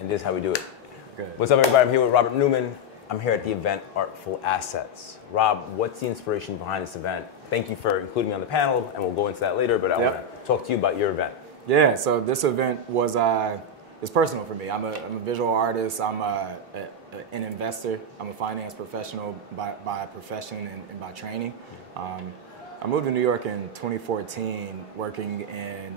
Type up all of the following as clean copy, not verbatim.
And this is how we do it. Good. What's up, everybody? I'm here with Robert Newman. I'm here at the event Artful Assets. Rob, what's the inspiration behind this event? Thank you for including me on the panel, and we'll go into that later, but I want to talk to you about your event. Yeah, so this event was it's personal for me. I'm a visual artist. I'm an investor. I'm a finance professional by profession and by training. I moved to New York in 2014, working in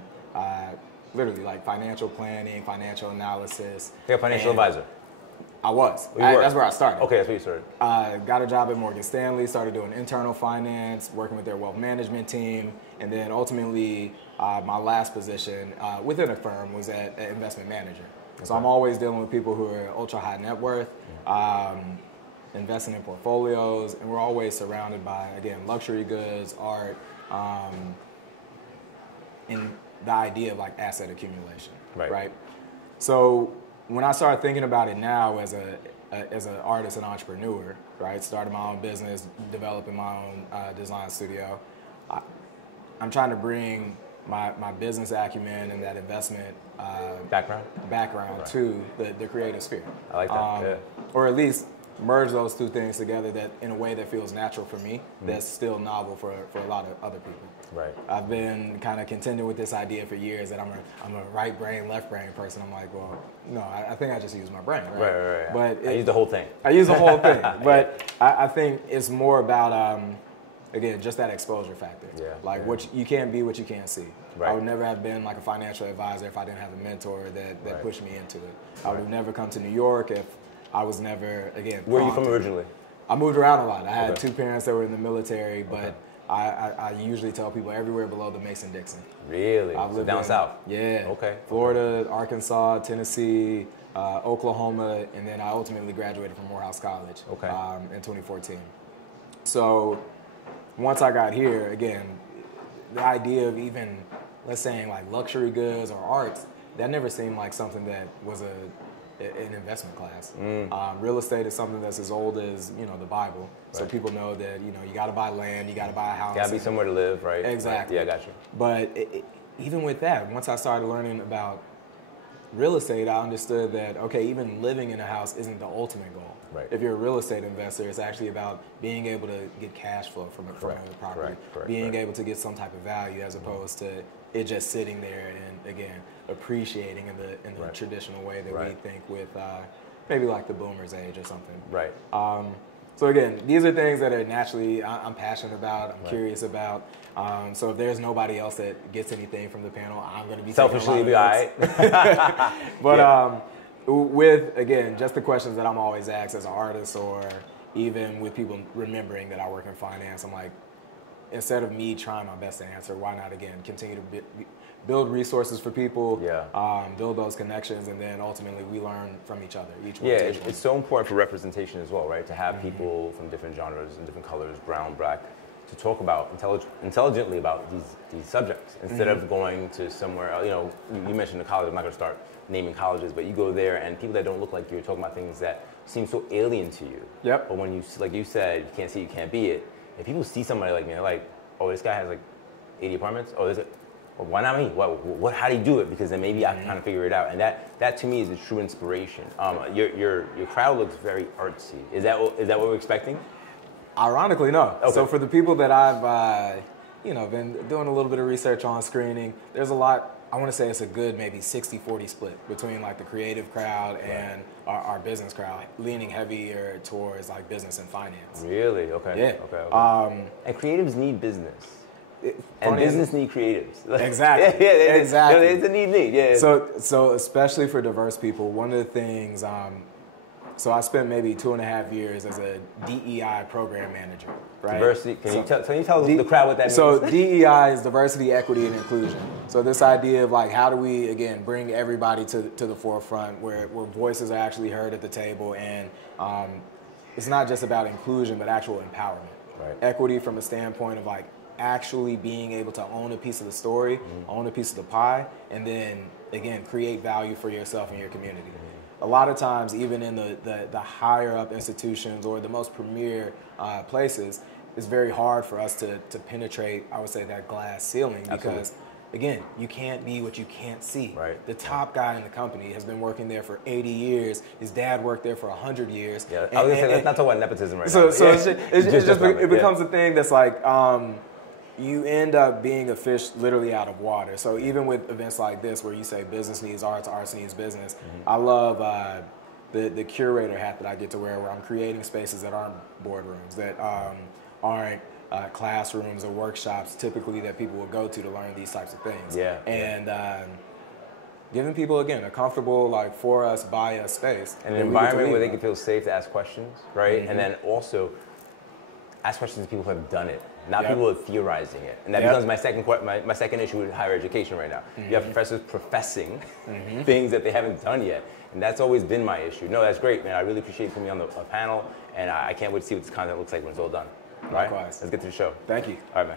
literally like financial planning, financial analysis. You're a financial advisor? I was. That's where I started. Okay, that's where you started. I got a job at Morgan Stanley, started doing internal finance, working with their wealth management team, and then ultimately my last position within a firm was at investment manager. Okay. So I'm always dealing with people who are ultra high net worth, investing in portfolios, and we're always surrounded by, again, luxury goods, art, and the idea of like asset accumulation, right? So when I started thinking about it now as an artist and entrepreneur, right, started my own business, developing my own design studio, I'm trying to bring my business acumen and that investment background to the creative sphere. I like that, or at least merge those two things together that in a way that feels natural for me, that's still novel for a lot of other people. Right. I've been kind of contending with this idea for years that I'm a right brain, left brain person. I'm like, well, no, I think I just use my brain, right? Right. But I use the whole thing. I use the whole thing, but I think it's more about again, just that exposure factor. Yeah. Like what you can't be what you can't see. Right. I would never have been like a financial advisor if I didn't have a mentor that pushed me into it. I would have never come to New York if I was never, again, Where are you from originally? I moved around a lot. I had two parents that were in the military, but I usually tell people everywhere below the Mason-Dixon. Really? I've lived down south? Yeah. Okay. Florida, Arkansas, Tennessee, Oklahoma, and then I ultimately graduated from Morehouse College in 2014. So once I got here, again, the idea of even, let's say, like luxury goods or arts, that never seemed like something that was an investment class. Real estate is something that's as old as the Bible. So people know that you got to buy land, you got to buy a house. Got to be somewhere to live, right? Exactly. Yeah, I got you. But even with that, once I started learning about real estate, I understood that even living in a house isn't the ultimate goal. Right. If you're a real estate investor, it's actually about being able to get cash flow from a property, being able to get some type of value as opposed to it just sitting there and again appreciating in the traditional way that we think with maybe like the boomers age or something. Right. So again, these are things that are naturally I'm passionate about, I'm curious about. So if there's nobody else that gets anything from the panel, I'm going to be selfishly be all right. But with, again, just the questions that I'm always asked as an artist or even with people remembering that I work in finance, I'm like, instead of me trying my best to answer, why not, again, continue to build resources for people, build those connections, and then ultimately we learn from each other. It's so important for representation as well, right? To have people from different genres and different colors, brown, black, to talk about intelligently about these subjects instead of going to somewhere else. You mentioned the college. I'm not going to start naming colleges, but you go there and people that don't look like you are talking about things that seem so alien to you. Yep. But when you, like you said, you can't see, you can't be it. If people see somebody like me, they're like, oh, this guy has like 80 apartments. Oh, well, why not me? How do you do it? Because then maybe I can kind of figure it out. And that to me is a true inspiration. Your crowd looks very artsy. Is that what we're expecting? Ironically, no. Okay. So for the people that I've been doing a little bit of research on, screening, there's a lot. I want to say it's a good maybe 60-40 split between like the creative crowd and our business crowd, leaning heavier towards like business and finance. Really? Okay. Yeah. Okay. And creatives need business. And business need creatives. Exactly. Exactly. It's a need. Yeah. So especially for diverse people, one of the things. So I spent maybe 2.5 years as a DEI program manager, right? Diversity. Can you tell the crowd what that means? So DEI is diversity, equity, and inclusion. So this idea of like how do we again bring everybody to the forefront where voices are actually heard at the table, and it's not just about inclusion but actual empowerment. Right. Equity from a standpoint of like actually being able to own a piece of the story, own a piece of the pie, and then again create value for yourself and your community. A lot of times, even in the higher up institutions or the most premier places, it's very hard for us to penetrate, I would say, that glass ceiling because again, you can't be what you can't see. Right. The top guy in the company has been working there for 80 years. His dad worked there for 100 years. Yeah, I was gonna say, let's not talk about nepotism right now. So yeah. it becomes a thing that's like, you end up being a fish literally out of water. So even with events like this, where you say business needs art, art needs business, I love the curator hat that I get to wear, where I'm creating spaces that aren't boardrooms, that aren't classrooms or workshops typically that people will go to learn these types of things. Yeah. And giving people, again, a comfortable, like, for us, by us space. And an environment where they can feel safe to ask questions, right? And then also ask questions to people who have done it, not people who are theorizing it. And that becomes my second issue with higher education right now. You have professors professing things that they haven't done yet. And that's always been my issue. No, that's great, man. I really appreciate you putting me on the panel, and I can't wait to see what this content looks like when it's all done. Likewise. Let's get to the show. Thank you. All right, man.